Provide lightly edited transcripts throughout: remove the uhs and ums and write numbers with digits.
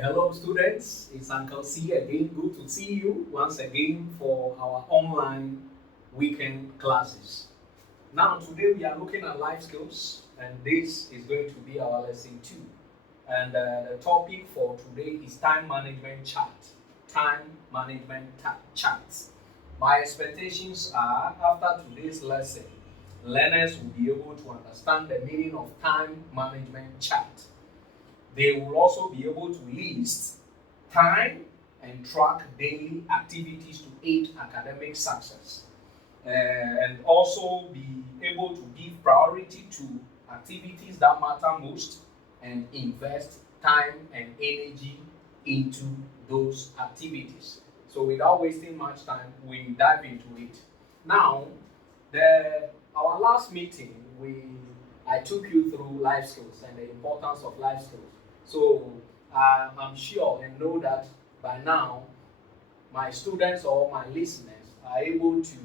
Hello students, it's Uncle C again. Good to see you once again for our online weekend classes. Now today we are looking at life skills and this is going to be our lesson 2. And the topic for today is time management chart. Time management charts. My expectations are after today's lesson, learners will be able to understand the meaning of time management chart. They will also be able to list time and track daily activities to aid academic success. And also be able to give priority to activities that matter most and invest time and energy into those activities. So without wasting much time, we dive into it. Now, our last meeting, I took you through life skills and the importance of life skills. So I'm sure and know that by now my students or my listeners are able to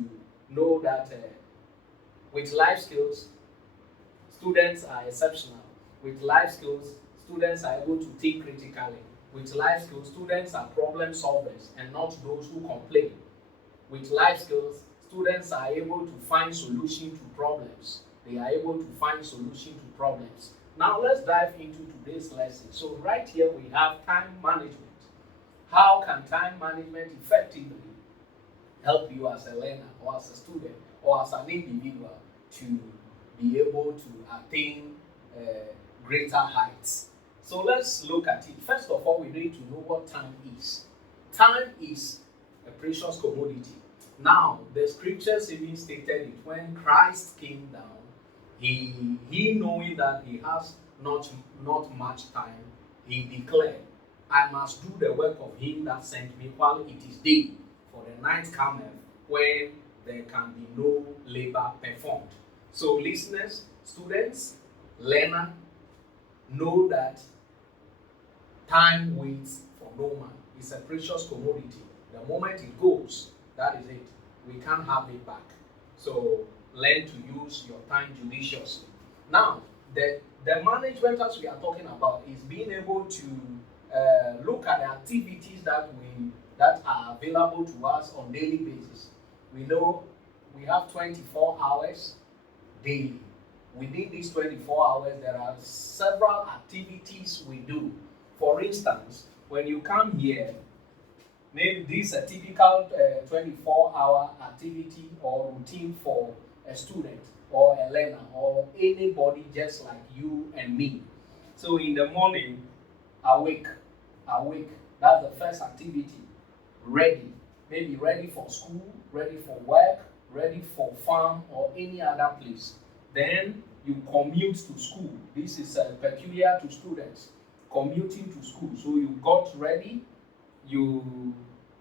know that with life skills, students are exceptional. With life skills, students are able to think critically. With life skills, students are problem solvers and not those who complain. With life skills, students are able to find solution to problems. They are able to find solution to problems. Now let's dive into today's lesson. So right here we have time management. How can time management effectively help you as a learner or as a student or as an individual to be able to attain greater heights? So let's look at it. First of all, we need to know what time is. Time is a precious commodity. Now, the scriptures even stated it when Christ came down, he knowing that he has not much time, he declared, I must do the work of him that sent me while it is day, for the night cometh when there can be no labor performed. So listeners, students, learner, know that time waits for no man. It's a precious commodity. The moment it goes, that is it. We can't have it back. So learn to use your time judiciously. Now, the management as we are talking about is being able to look at the activities that are available to us on daily basis. We know we have 24 hours daily. Within these 24 hours, there are several activities we do. For instance, when you come here, maybe this is a typical 24-hour activity or routine for a student or a learner or anybody just like you and me. So in the morning, awake, that's the first activity. Ready, maybe ready for school, ready for work, ready for farm or any other place. Then you commute to school. This is peculiar to students, commuting to school. So you got ready, you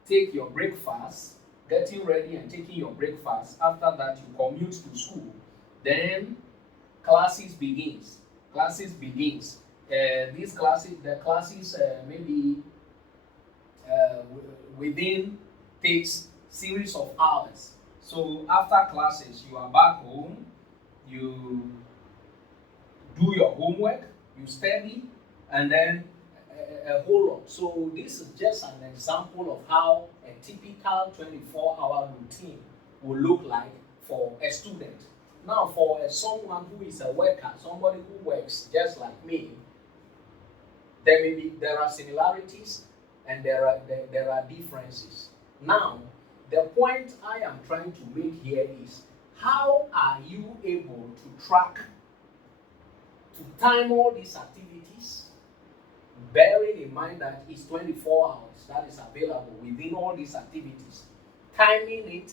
take your breakfast, getting ready and taking your breakfast. After that, you commute to school. Then classes begins. The classes maybe within takes series of hours. So after classes, you are back home. You do your homework, you study, and then a whole lot. So this is just an example of how a typical 24-hour routine will look like for a student. Now, for someone who is a worker, somebody who works just like me, there are similarities and there are differences. Now, the point I am trying to make here is how are you able to track, to time all these activities, bearing in mind that it's 24 hours that is available within all these activities, timing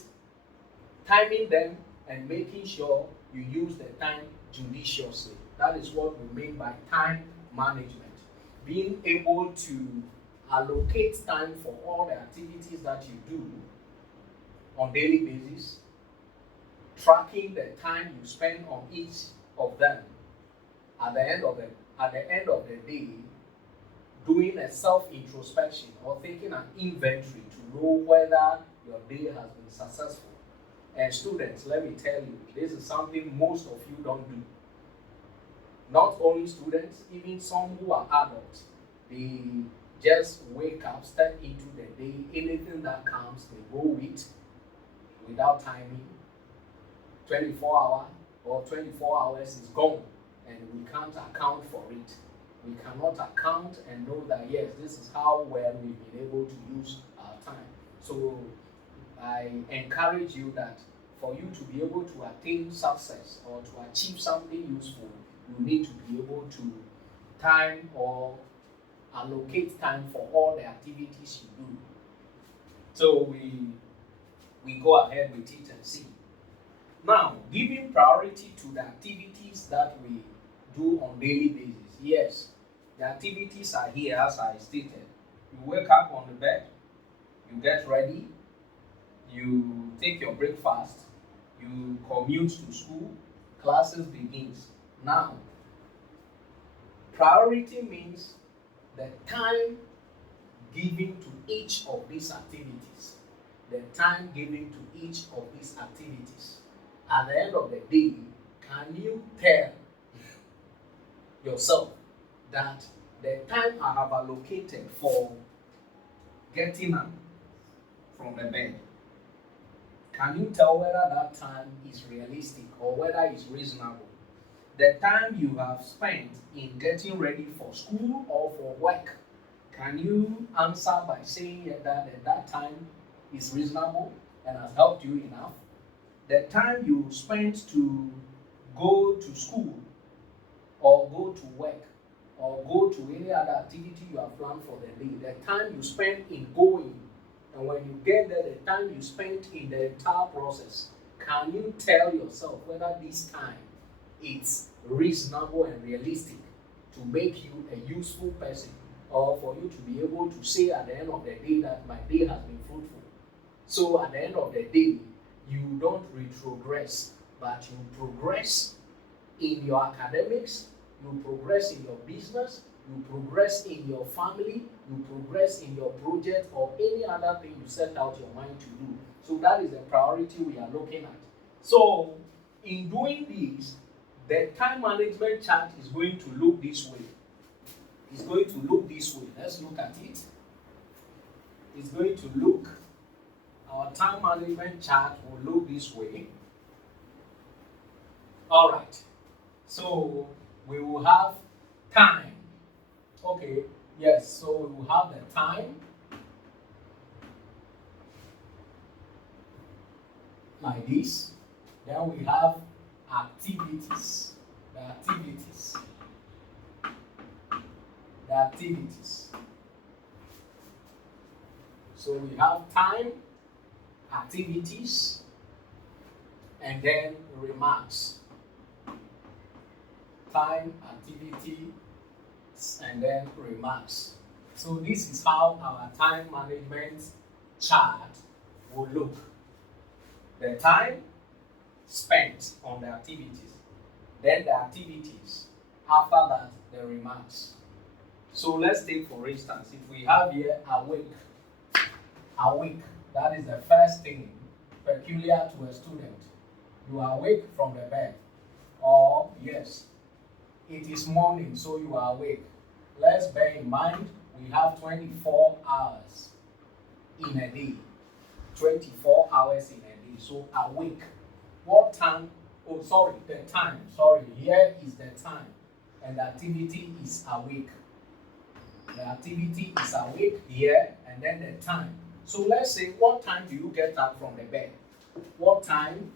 them and making sure you use the time judiciously. That is what we mean by time management. Being able to allocate time for all the activities that you do on daily basis, tracking the time you spend on each of them. At the end of the day, doing a self-introspection or taking an inventory to know whether your day has been successful. And students, let me tell you, this is something most of you don't do. Not only students, even some who are adults, they just wake up, step into the day, anything that comes, we go with without timing. 24 hours or 24 hours is gone, and we can't account for it. We cannot account and know that yes, this is how well we've been able to use our time. So I encourage you that for you to be able to attain success or to achieve something useful, you need to be able to time or allocate time for all the activities you do. So we go ahead with it and see. Now, giving priority to the activities that we do on daily basis. Yes, the activities are here as I stated. You wake up on the bed, you get ready, you take your breakfast, you commute to school, classes begins. Now, priority means the time given to each of these activities. The time given to each of these activities. At the end of the day, can you tell yourself that the time I have allocated for getting up from the bed, can you tell whether that time is realistic or whether it's reasonable? The time you have spent in getting ready for school or for work, can you answer by saying that time is reasonable and has helped you enough? The time you spent to go to school or go to work or go to any other activity you have planned for the day, the time you spent in going, and when you get there, the time you spent in the entire process, can you tell yourself whether this time is reasonable and realistic to make you a useful person, or for you to be able to say at the end of the day that my day has been fruitful? So at the end of the day, you don't retrogress, but you progress in your academics, you progress in your business, you progress in your family, you progress in your project or any other thing you set out your mind to do. So that is the priority we are looking at. So in doing this, the time management chart is going to look this way. It's going to look this way. Let's look at it. It's going to look, our time management chart will look this way. All right. So we will have time. Okay, yes, so we will have the time like this. Then we have activities. The activities. The activities. So we have time, activities, and then remarks. Time, activity, and then remarks. So this is how our time management chart will look. The time spent on the activities, then the activities, after that the remarks. So let's take for instance, if we have here awake, that is the first thing peculiar to a student. You are awake from the bed, or yes, it is morning, so you are awake. Let's bear in mind we have 24 hours in a day. 24 hours in a day. So awake. What time? Oh, sorry, the time. Sorry, here is the time. And the activity is awake. The activity is awake here, and then the time. So let's say, what time do you get up from the bed? What time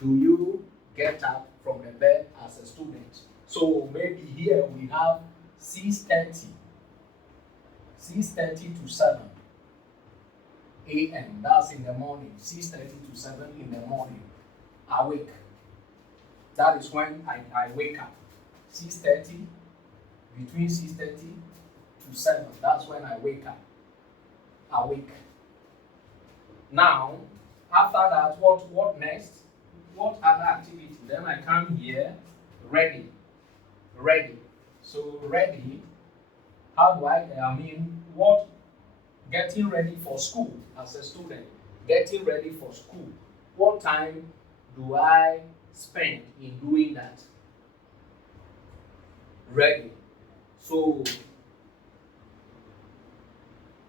do you get up from the bed as a student? So maybe here we have 6:30 to 7 a.m. That's in the morning. 6:30 to 7 in the morning. Awake. That is when I wake up. 6:30, between 6:30 to 7. That's when I wake up. Awake. Now, after that, what next? What other activity? Then I come here, ready. So ready, how do I mean, what? Getting ready for school as a student. Getting ready for school. What time do I spend in doing that? Ready. So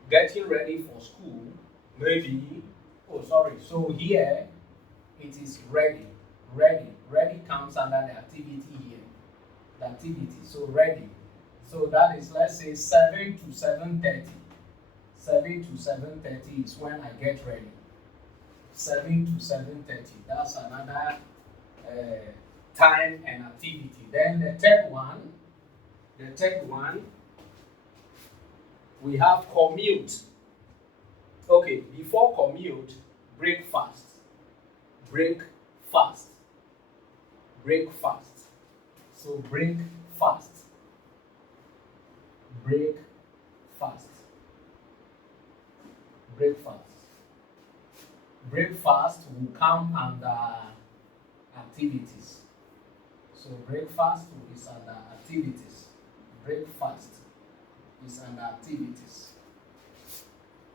getting ready for school, maybe, oh, sorry, so here it is ready. Ready comes under the activity here. The activity, so ready. So that is, let's say, 7 to 7:30. 7 to 7:30 is when I get ready. 7 to 7:30. That's another time and activity. Then the third one, we have commute. Okay, before commute, breakfast. Breakfast. Breakfast. So breakfast. Breakfast. Breakfast. Breakfast will come under activities. So breakfast is under activities. Breakfast is under activities.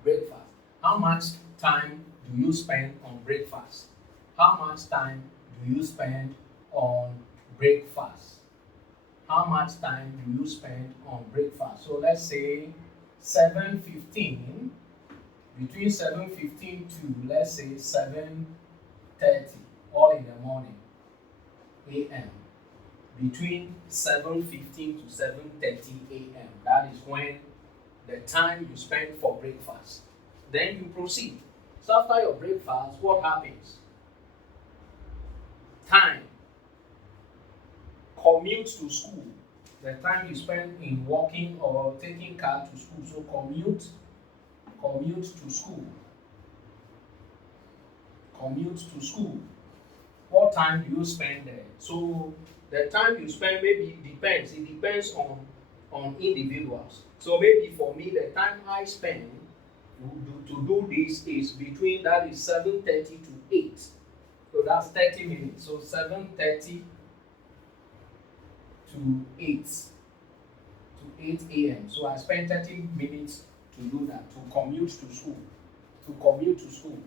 Breakfast. How much time do you spend on breakfast? How much time do you spend on breakfast? How much time do you spend on breakfast? So let's say 7:15, between 7:15 to, let's say, 7:30, all in the morning, a.m. Between 7:15 to 7:30 a.m. That is when the time you spend for breakfast. Then you proceed. So after your breakfast, what happens? Time. Commute to school. The time you spend in walking or taking car to school. So commute to school. Commute to school. What time do you spend there? So the time you spend maybe depends. It depends on individuals. So maybe for me, the time I spend to do this is between, that is 7:30 to 8. So that's 30 minutes. So 7:30 to 8 a.m. So I spend 30 minutes to do that, to commute to school. To commute to school.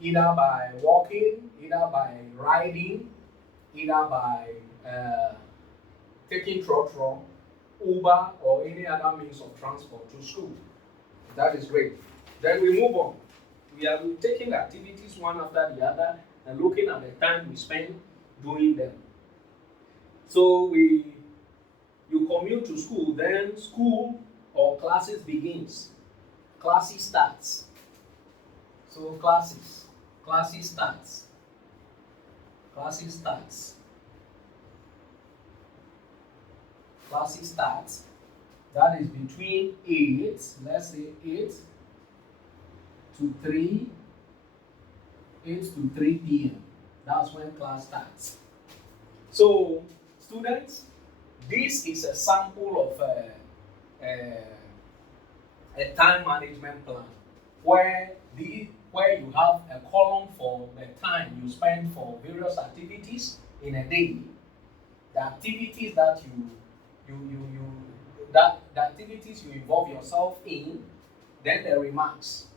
Either by walking, either by riding, either by taking trotro, Uber, or any other means of transport to school. That is great. Then we move on. We are taking activities one after the other and looking at the time we spend doing them. So you commute to school, then school or classes begins. Classes starts. So classes starts. Classes starts. Classes starts. That is between 8, let's say 8 to 3 p.m. That's when class starts. So, students, this is a sample of a time management plan where you have a column for the time you spend for various activities in a day, the activities that the activities you involve yourself in, then the remarks.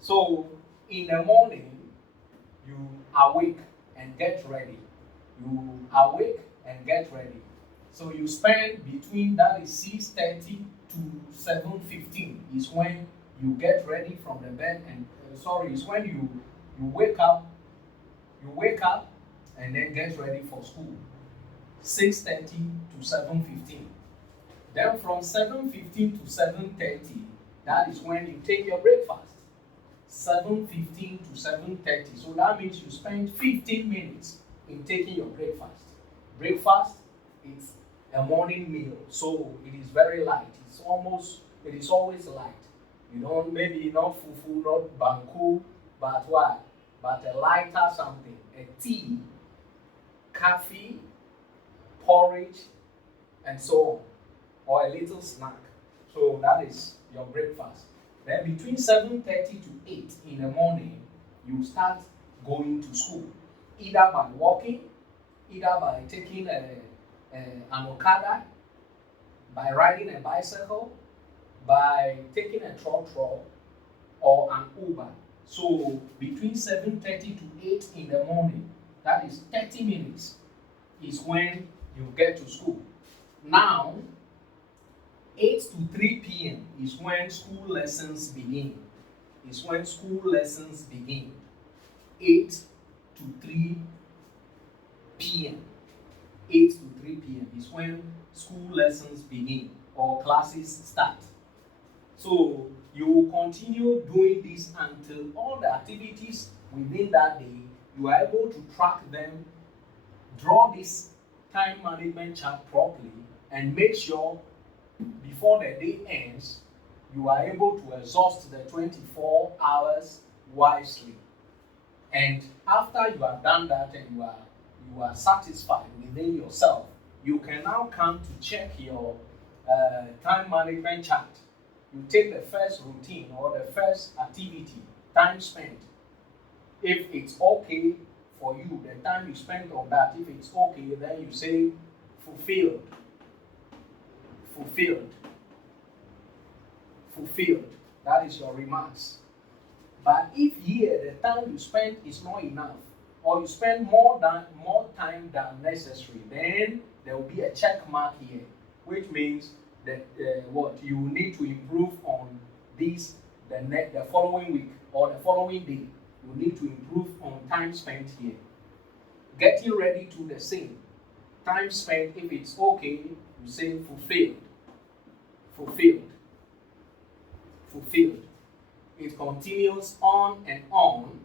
So in the morning, you awake and get ready. You awake and get ready. So you spend between, that is 6:30 to 7:15 is when you get ready from the bed, and is when you wake up and then get ready for school. 6:30 to 7:15. Then from 7:15 to 7:30, that is when you take your breakfast. 7:15 to 7:30. So that means you spend 15 minutes in taking your breakfast. Breakfast is a morning meal, so it is very light. It is always light. You don't, maybe not fufu, not banku, but what? But a lighter something. A tea, coffee, porridge, and so on. Or a little snack. So that is your breakfast. Then between 7:30 to 8 in the morning, you start going to school. Either by walking, either by taking an okada, by riding a bicycle, by taking a trotro, or an Uber. So between 7:30 to 8 in the morning, that is 30 minutes, is when you get to school. Now, 8 to 3 p.m. is when school lessons begin. 8 to 3 p.m. 8 to 3 p.m. is when school lessons begin or classes start. So you will continue doing this until all the activities within that day, you are able to track them, draw this time management chart properly, and make sure before the day ends, you are able to exhaust the 24 hours wisely. And after you have done that and you are satisfied within yourself, you can now come to check your time management chart. You take the first routine or the first activity, time spent. If it's okay for you, the time you spent on that, if it's okay, then you say fulfilled. That is your remarks. But if here the time you spend is not enough, or you spend more time than necessary, then there will be a check mark here, which means that what you need to improve on this the following week or the following day. You need to improve on time spent here. Getting ready to the same time spent. If it's okay, you say fulfilled. It continues on and on.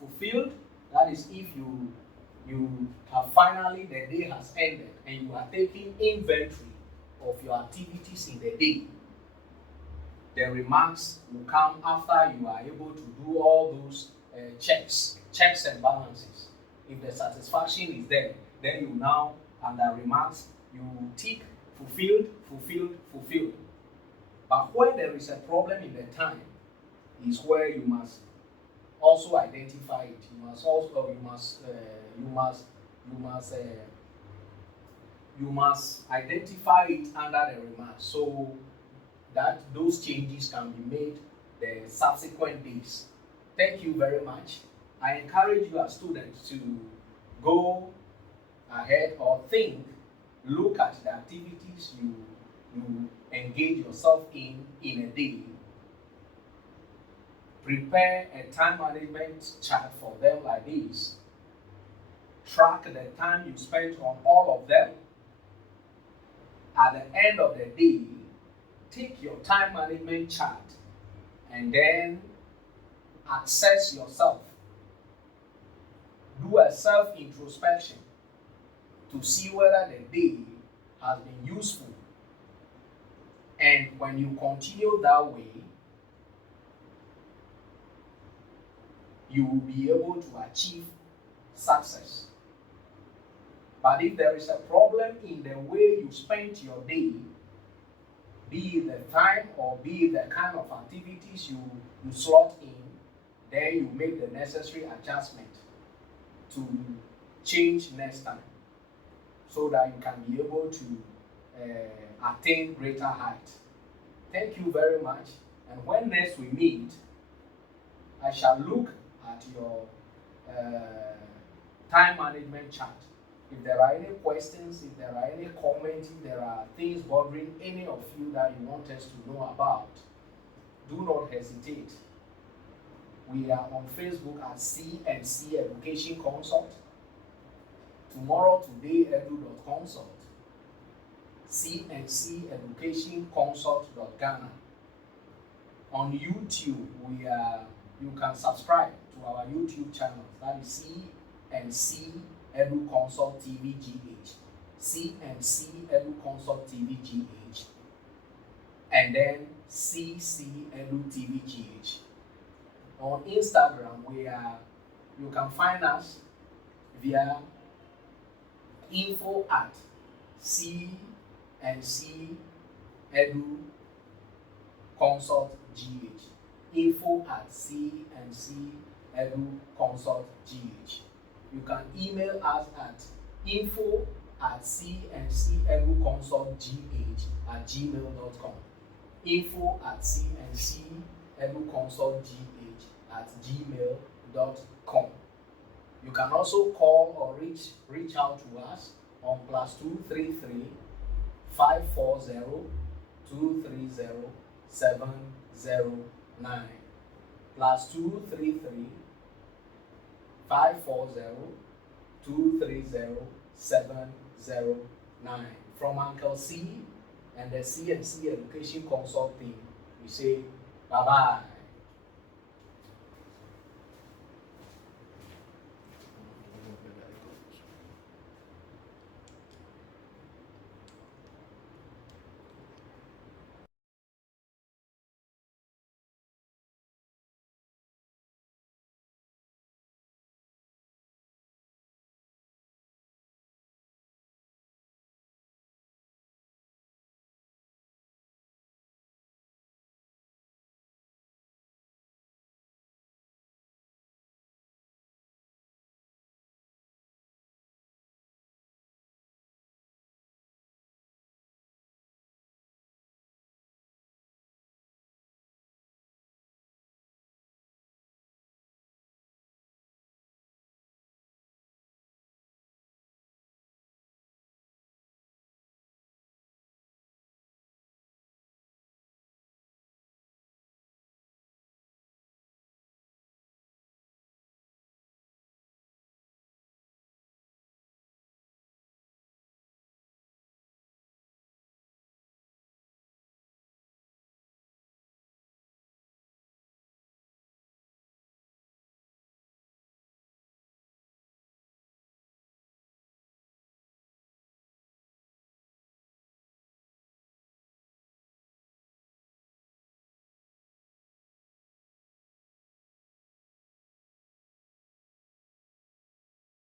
Fulfilled, that is if you have finally, the day has ended and you are taking inventory of your activities in the day. The remarks will come after you are able to do all those checks and balances. If the satisfaction is there, then you now, under remarks, you tick fulfilled. But where there is a problem in the time is where you must also identify it. You must identify it under the remarks so that those changes can be made the subsequent days. Thank you very much. I encourage you as students to go ahead or look at the activities you engage yourself in a day. Prepare a time management chart for them like this. Track the time you spent on all of them. At the end of the day, take your time management chart and then assess yourself. Do a self-introspection to see whether the day has been useful. And when you continue that way, you will be able to achieve success. But if there is a problem in the way you spent your day, be it the time or be it the kind of activities you slot in, then you make the necessary adjustment to change next time so that you can be able to attain greater height. Thank you very much. And when next we meet, I shall look at your time management chart. If there are any questions, if there are any comments, if there are things bothering any of you that you want us to know about, do not hesitate. We are on Facebook at C&C Education Consult. Tomorrow, today, edu.consult. C&C Education Consult.Ghana. On YouTube, you can subscribe to our YouTube channel. That is C&C Edu Consult TV GH. C&C Edu Consult TV GH. And then CC Edu TV GH. On Instagram, you can find us via info at C&C Edu Consult GH. Info at C&C Edu Consult GH. You can email us at info at cnceduconsultgh@gmail.com. Info at cnceduconsultgh@gmail.com. You can also call or reach out to us on +233 540 230-709 plus 233-540-230-709. From Uncle C and the C&C Education Consult team, we say bye-bye.